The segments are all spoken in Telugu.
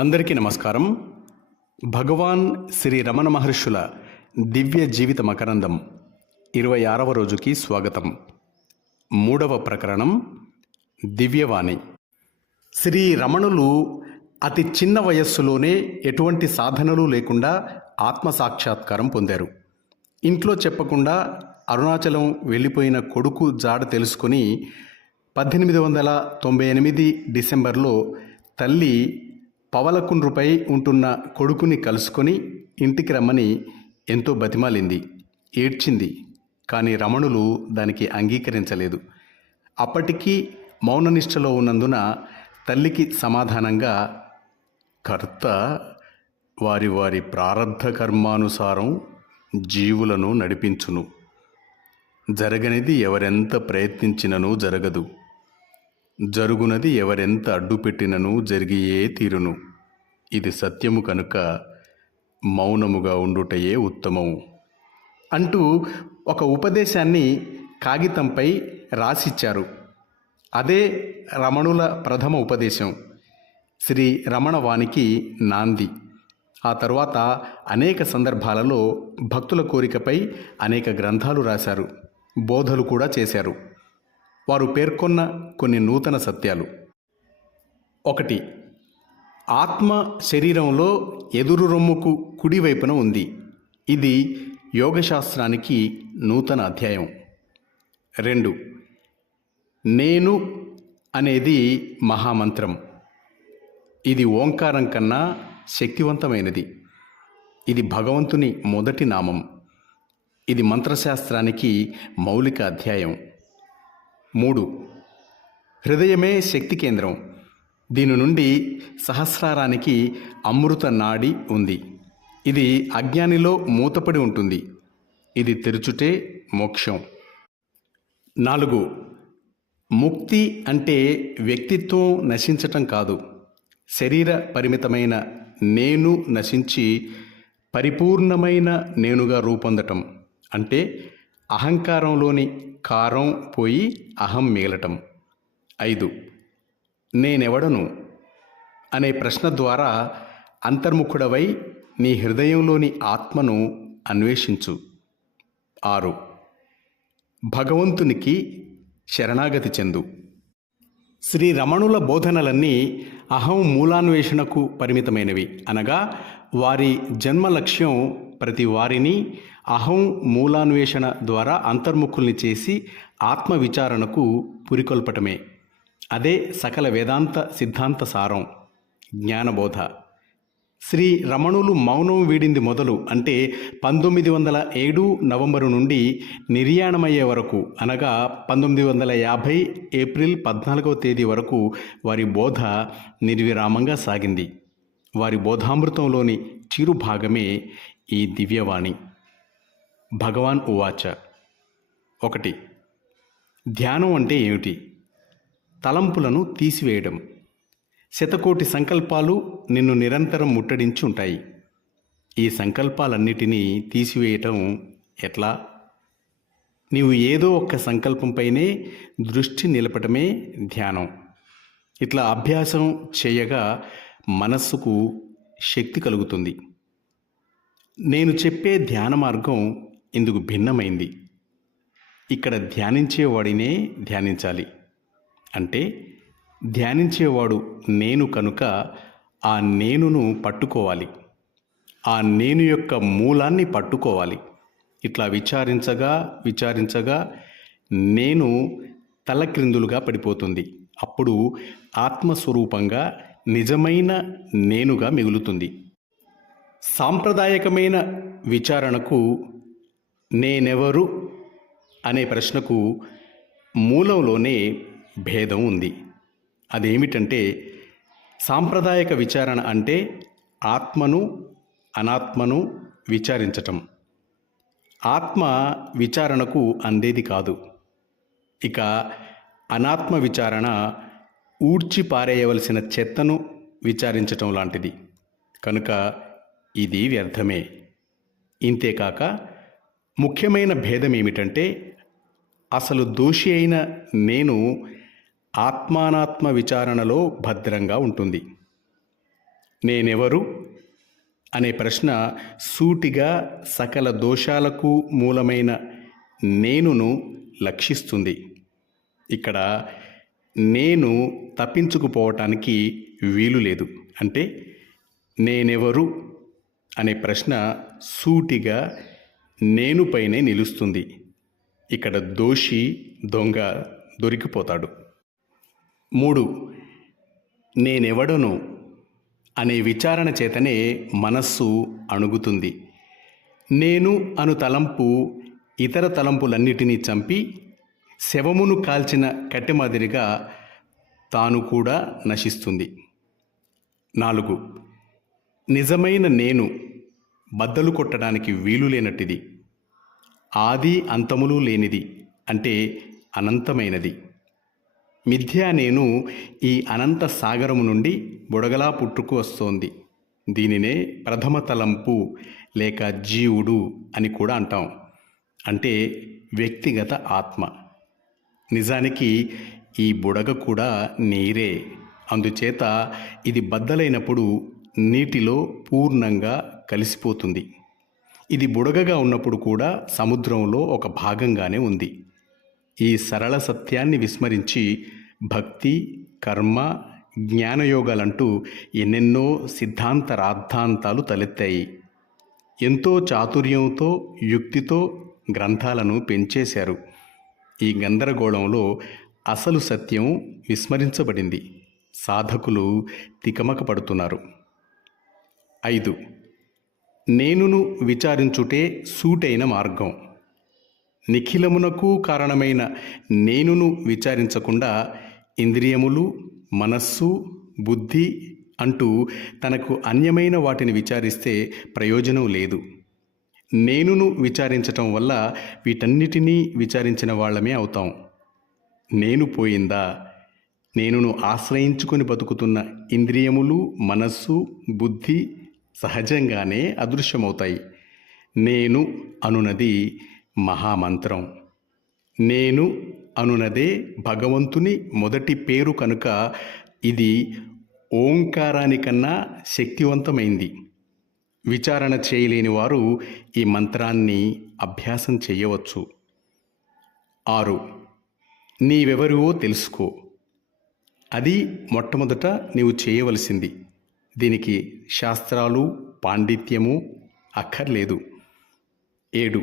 అందరికీ నమస్కారం. భగవాన్ శ్రీ రమణ మహర్షుల దివ్య జీవిత మకరందం 26వ రోజుకి స్వాగతం. 3వ ప్రకరణం దివ్యవాణి. శ్రీ రమణులు అతి చిన్న వయస్సులోనే ఎటువంటి సాధనలు లేకుండా ఆత్మసాక్షాత్కారం పొందారు. ఇంట్లో చెప్పకుండా అరుణాచలం వెళ్ళిపోయిన కొడుకు జాడ తెలుసుకొని 1898 డిసెంబర్లో తల్లి పవలకుండ్రుపై ఉంటున్న కొడుకుని కలుసుకొని ఇంటికి రమ్మని ఎంతో బతిమాలింది, ఏడ్చింది. కానీ రమణులు దానికి అంగీకరించలేదు. అప్పటికీ మౌననిష్టలో ఉన్నందున తల్లికి సమాధానంగా, కర్త వారి వారి ప్రారబ్ధ కర్మానుసారం జీవులను నడిపించును. జరగనిది ఎవరెంత ప్రయత్నించినను జరగదు, జరుగునది ఎవరెంత అడ్డుపెట్టినను జరిగియే తీరును. ఇది సత్యము కనుక మౌనముగా ఉండుటయే ఉత్తమము అంటూ ఒక ఉపదేశాన్ని కాగితంపై రాసిచ్చారు. అదే రమణుల ప్రథమ ఉపదేశం, శ్రీ రమణవానికి నాంది. ఆ తరువాత అనేక సందర్భాలలో భక్తుల కోరికపై అనేక గ్రంథాలు రాశారు, బోధలు కూడా చేశారు. వారు పేర్కొన్న కొన్ని నూతన సత్యాలు: 1. ఆత్మ శరీరంలో ఎదురు రొమ్ముకు కుడివైపున ఉంది. ఇది యోగశాస్త్రానికి నూతన అధ్యాయం. 2. నేను అనేది మహామంత్రం. ఇది ఓంకారం కన్నా శక్తివంతమైనది. ఇది భగవంతుని మొదటి నామం. ఇది మంత్రశాస్త్రానికి మౌలిక అధ్యాయం. 3. హృదయమే శక్తి కేంద్రం. దీని నుండి సహస్రారానికి అమృత నాడి ఉంది. ఇది అజ్ఞానిలో మూతపడి ఉంటుంది. ఇది తెరుచుటే మోక్షం. 4. ముక్తి అంటే వ్యక్తిత్వం నశించటం కాదు, శరీర పరిమితమైన నేను నశించి పరిపూర్ణమైన నేనుగా రూపొందటం. అంటే అహంకారంలోని కారం పోయి అహం మిగలటం. 5. నేనెవడను అనే ప్రశ్న ద్వారా అంతర్ముఖుడవై నీ హృదయంలోని ఆత్మను అన్వేషించు. 6. భగవంతునికి శరణాగతి చెందు. శ్రీ రమణుల బోధనలన్నీ అహం మూలాన్వేషణకు పరిమితమైనవి. అనగా వారి జన్మ లక్ష్యం ప్రతి వారిని అహం మూలాన్వేషణ ద్వారా అంతర్ముఖుల్ని చేసి ఆత్మ విచారణకు పురికొల్పటమే. అదే సకల వేదాంత సిద్ధాంత సారం, జ్ఞానబోధ. శ్రీ రమణులు మౌనం వీడింది మొదలు అంటే 1907 నవంబరు నుండి నిర్యాణమయ్యే వరకు, అనగా 1950 ఏప్రిల్ 14వ తేదీ వరకు వారి బోధ నిర్విరామంగా సాగింది. వారి బోధామృతంలోని చిరు భాగమే ఈ దివ్యవాణి. భగవాన్ ఉవాచ. 1. ధ్యానం అంటే ఏమిటి? తలంపులను తీసివేయడం. శతకోటి సంకల్పాలు నిన్ను నిరంతరం ముట్టడించి ఉంటాయి. ఈ సంకల్పాలన్నిటినీ తీసివేయటం ఎట్లా? నీవు ఏదో ఒక్క సంకల్పంపైనే దృష్టి నిలపటమే ధ్యానం. ఇట్లా అభ్యాసం చేయగా మనస్సుకు శక్తి కలుగుతుంది. నేను చెప్పే ధ్యాన మార్గం ఇందుకు భిన్నమైంది. ఇక్కడ ధ్యానించేవాడినే ధ్యానించాలి. అంటే ధ్యానించేవాడు నేను కనుక ఆ నేనును పట్టుకోవాలి, ఆ నేను యొక్క మూలాన్ని పట్టుకోవాలి. ఇట్లా విచారించగా విచారించగా నేను తలక్రిందులుగా పడిపోతుంది. అప్పుడు ఆత్మస్వరూపంగా నిజమైన నేనుగా మిగులుతుంది. సాంప్రదాయకమైన విచారణకు నేనెవరు అనే ప్రశ్నకు మూలంలోనే భేదం ఉంది. అదేమిటంటే, సాంప్రదాయక విచారణ అంటే ఆత్మను అనాత్మను విచారించటం. ఆత్మ విచారణకు అందేది కాదు. ఇక అనాత్మ విచారణ ఊడ్చి పారేయవలసిన చెత్తను విచారించటం లాంటిది. కనుక ఇది వ్యర్థమే. ఇంతేకాక ముఖ్యమైన భేదం ఏమిటంటే, అసలు దోషి అయిన నేను ఆత్మానాత్మ విచారణలో భద్రంగా ఉంటుంది. నేనెవరు అనే ప్రశ్న సూటిగా సకల దోషాలకు మూలమైన నేనును లక్షిస్తుంది. ఇక్కడ నేను తప్పించుకుపోవటానికి వీలు లేదు. అంటే నేనెవరు అనే ప్రశ్న సూటిగా నేను పైనే నిలుస్తుంది. ఇక్కడ దోషి దొంగ దొరికిపోతాడు. 3. నేనెవడను అనే విచారణ చేతనే మనస్సు అణుగుతుంది. నేను అను తలంపు ఇతర తలంపులన్నిటినీ చంపి శవమును కాల్చిన కట్టె మాదిరిగా తాను కూడా నశిస్తుంది. 4. నిజమైన నేను బద్దలు కొట్టడానికి వీలు లేనట్టిది. ఆది అంతములు లేనిది, అంటే అనంతమైనది. మిథ్యా నేను ఈ అనంత సాగరము నుండి బుడగలా పుట్టుకు వస్తోంది. దీనినే ప్రథమ తలంపు లేక జీవుడు అని కూడా అంటాం. అంటే వ్యక్తిగత ఆత్మ. నిజానికి ఈ బుడగ కూడా నీరే. అందుచేత ఇది బద్దలైనప్పుడు నీటిలో పూర్ణంగా కలిసిపోతుంది. ఇది బుడగగా ఉన్నప్పుడు కూడా సముద్రంలో ఒక భాగంగానే ఉంది. ఈ సరళ సత్యాన్ని విస్మరించి భక్తి, కర్మ, జ్ఞానయోగాలంటూ ఎన్నెన్నో సిద్ధాంత రాద్ధాంతాలు తలెత్తాయి. ఎంతో చాతుర్యంతో, యుక్తితో గ్రంథాలను పెంచేశారు. ఈ గందరగోళంలో అసలు సత్యం విస్మరించబడింది. సాధకులు తికమక పడుతున్నారు. 5. నేనును విచారించుటే సూటైన మార్గం. నిఖిలమునకు కారణమైన నేనును విచారించకుండా ఇంద్రియములు, మనస్సు, బుద్ధి అంటూ తనకు అన్యమైన వాటిని విచారిస్తే ప్రయోజనం లేదు. నేనును విచారించటం వల్ల వీటన్నిటినీ విచారించిన వాళ్ళమే అవుతాం. నేను పోయిందా? నేనును ఆశ్రయించుకొని బతుకుతున్న ఇంద్రియములు, మనస్సు, బుద్ధి సహజంగానే అదృశ్యమవుతాయి. నేను అనునది మహామంత్రం. నేను అనునదే భగవంతుని మొదటి పేరు కనుక ఇది ఓంకారానికన్నా శక్తివంతమైంది. విచారణ చేయలేని వారు ఈ మంత్రాన్ని అభ్యాసం చేయవచ్చు. 6. నీవెవరివో తెలుసుకో. అది మొట్టమొదట నీవు చేయవలసింది. దీనికి శాస్త్రాలు, పాండిత్యము అక్కర్లేదు. 7.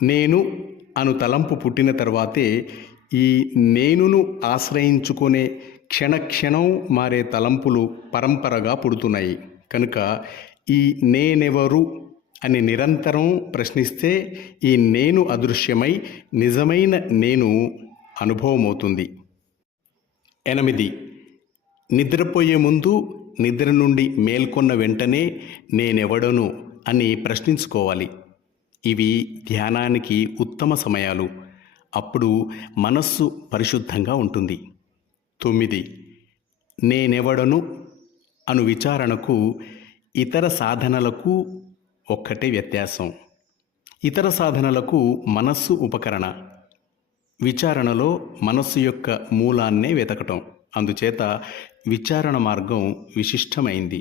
నేను అను తలంపు పుట్టిన తర్వాతే ఈ నేనును ఆశ్రయించుకునే క్షణక్షణం మారే తలంపులు పరంపరగా పుడుతున్నాయి. కనుక ఈ నేనెవరు అని నిరంతరం ప్రశ్నిస్తే ఈ నేను అదృశ్యమై నిజమైన నేను అనుభవమవుతుంది. 8. నిద్రపోయే ముందు, నిద్ర నుండి మేల్కొన్న వెంటనే నేనెవడను అని ప్రశ్నించుకోవాలి. ఇవి ధ్యానానికి ఉత్తమ సమయాలు. అప్పుడు మనస్సు పరిశుద్ధంగా ఉంటుంది. 9. నేనెవడను అను విచారణకు ఇతర సాధనలకు ఒక్కటే వ్యత్యాసం. ఇతర సాధనలకు మనస్సు ఉపకరణ. విచారణలో మనస్సు యొక్క మూలాన్నే వెతకటం. అందుచేత విచారణ మార్గం విశిష్టమైంది,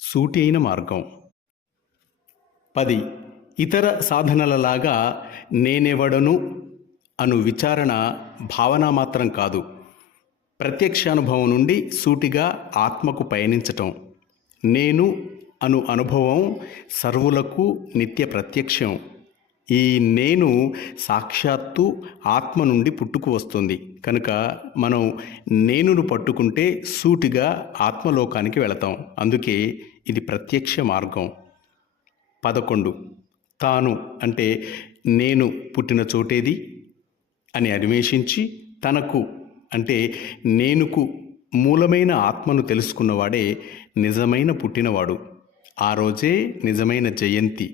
సూటి అయిన మార్గం. 10. ఇతర సాధనలలాగా నేనెవడను అను విచారణ భావన మాత్రం కాదు, ప్రత్యక్షానుభవం నుండి సూటిగా ఆత్మకు పయనించటం. నేను అను అనుభవం సర్వులకు నిత్య ప్రత్యక్షం. ఈ నేను సాక్షాత్తు ఆత్మ నుండి పుట్టుకు వస్తుంది. కనుక మనం నేనును పట్టుకుంటే సూటిగా ఆత్మలోకానికి వెళతాం. అందుకే ఇది ప్రత్యక్ష మార్గం. 11. తాను అంటే నేను పుట్టిన చోటేది అని అన్వేషించి తనకు అంటే నేనుకు మూలమైన ఆత్మను తెలుసుకున్నవాడే నిజమైన పుట్టినవాడు. ఆ రోజే నిజమైన జయంతి.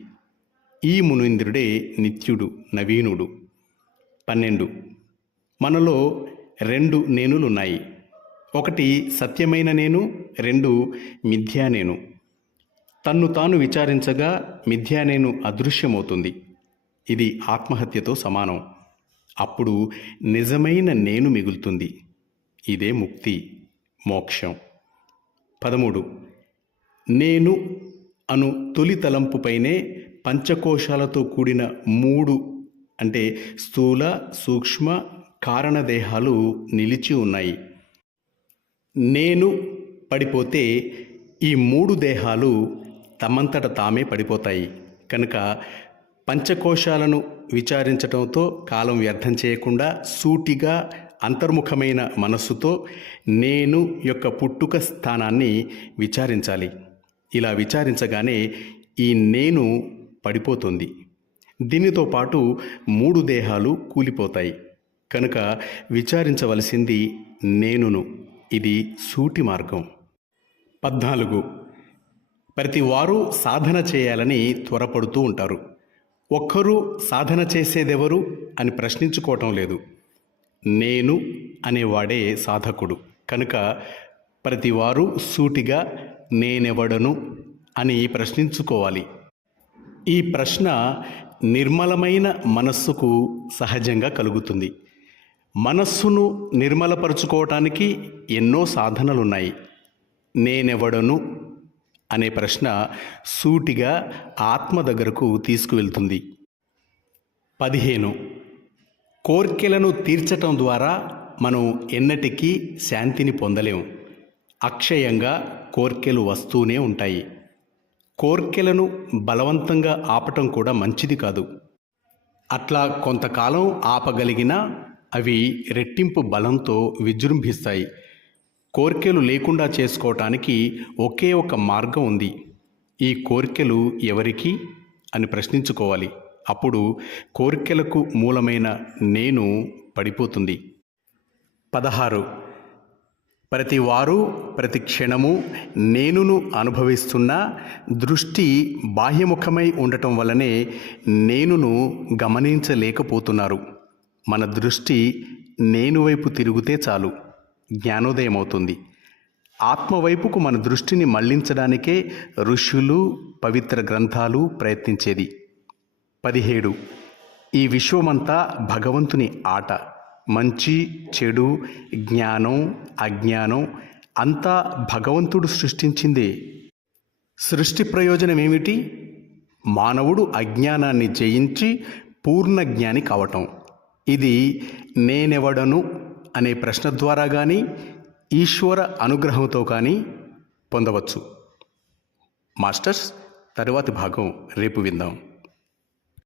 ఈ మునీంద్రుడే నిత్యుడు, నవీనుడు. 12. మనలో 2 నేనులున్నాయి. ఒకటి సత్యమైన నేను, 2 మిథ్యా నేను. తన్ను తాను విచారించగా మిథ్యా నేను అదృశ్యమవుతుంది. ఇది ఆత్మహత్యతో సమానం. అప్పుడు నిజమైన నేను మిగులుతుంది. ఇదే ముక్తి, మోక్షం. 13. నేను అను తొలి తలంపుపైనే పంచకోశాలతో కూడిన మూడు అంటే స్థూల సూక్ష్మ కారణదేహాలు నిలిచి ఉన్నాయి. నేను పడిపోతే ఈ మూడు దేహాలు తమంతట తామే పడిపోతాయి. కనుక పంచకోశాలను విచారించటంతో కాలం వ్యర్థం చేయకుండా సూటిగా అంతర్ముఖమైన మనస్సుతో నేను యొక్క పుట్టుక స్థానాన్ని విచారించాలి. ఇలా విచారించగానే ఈ నేను పడిపోతుంది. దీనితో పాటు మూడు దేహాలు కూలిపోతాయి. కనుక విచారించవలసింది నేనును. ఇది సూటి మార్గం. 14. ప్రతి వారు సాధన చేయాలని త్వరపడుతూ ఉంటారు. ఒక్కరూ సాధన చేసేదెవరు అని ప్రశ్నించుకోవటం లేదు. నేను అనేవాడే సాధకుడు. కనుక ప్రతివారు సూటిగా నేనెవడను అని ప్రశ్నించుకోవాలి. ఈ ప్రశ్న నిర్మలమైన మనస్సుకు సహజంగా కలుగుతుంది. మనస్సును నిర్మలపరుచుకోవటానికి ఎన్నో సాధనలున్నాయి. నేనెవడను అనే ప్రశ్న సూటిగా ఆత్మ దగ్గరకు తీసుకువెళ్తుంది. 15. కోర్కెలను తీర్చటం ద్వారా మనం ఎన్నటికీ శాంతిని పొందలేం. అక్షయంగా కోర్కెలు వస్తూనే ఉంటాయి. కోర్కెలను బలవంతంగా ఆపటం కూడా మంచిది కాదు. అట్లా కొంతకాలం ఆపగలిగినా అవి రెట్టింపు బలంతో విజృంభిస్తాయి. కోర్కెలు లేకుండా చేసుకోవటానికి ఒకే ఒక మార్గం ఉంది. ఈ కోర్కెలు ఎవరికి అని ప్రశ్నించుకోవాలి. అప్పుడు కోర్కెలకు మూలమైన నేను పడిపోతుంది. 16. ప్రతి వారు ప్రతి క్షణము నేనును అనుభవిస్తున్న దృష్టి బాహ్యముఖమై ఉండటం వల్లనే నేనును గమనించలేకపోతున్నారు. మన దృష్టి నేను వైపు తిరిగితే చాలు, జ్ఞానోదయం అవుతుంది. ఆత్మవైపుకు మన దృష్టిని మళ్లించడానికే ఋషులు పవిత్ర గ్రంథాలు ప్రయత్నించేది. 17. ఈ విశ్వమంతా భగవంతుని ఆట. మంచి చెడు జ్ఞానం అజ్ఞానం అంతా భగవంతుడు సృష్టించిందే. సృష్టి ప్రయోజనం ఏమిటి? మానవుడు అజ్ఞానాన్ని జయించి పూర్ణజ్ఞాని కావటం. ఇది నేనెవడను అనే ప్రశ్న ద్వారా కానీ ఈశ్వర అనుగ్రహంతో కానీ పొందవచ్చు. మాస్టర్స్, తరువాతి భాగం రేపు విందాం.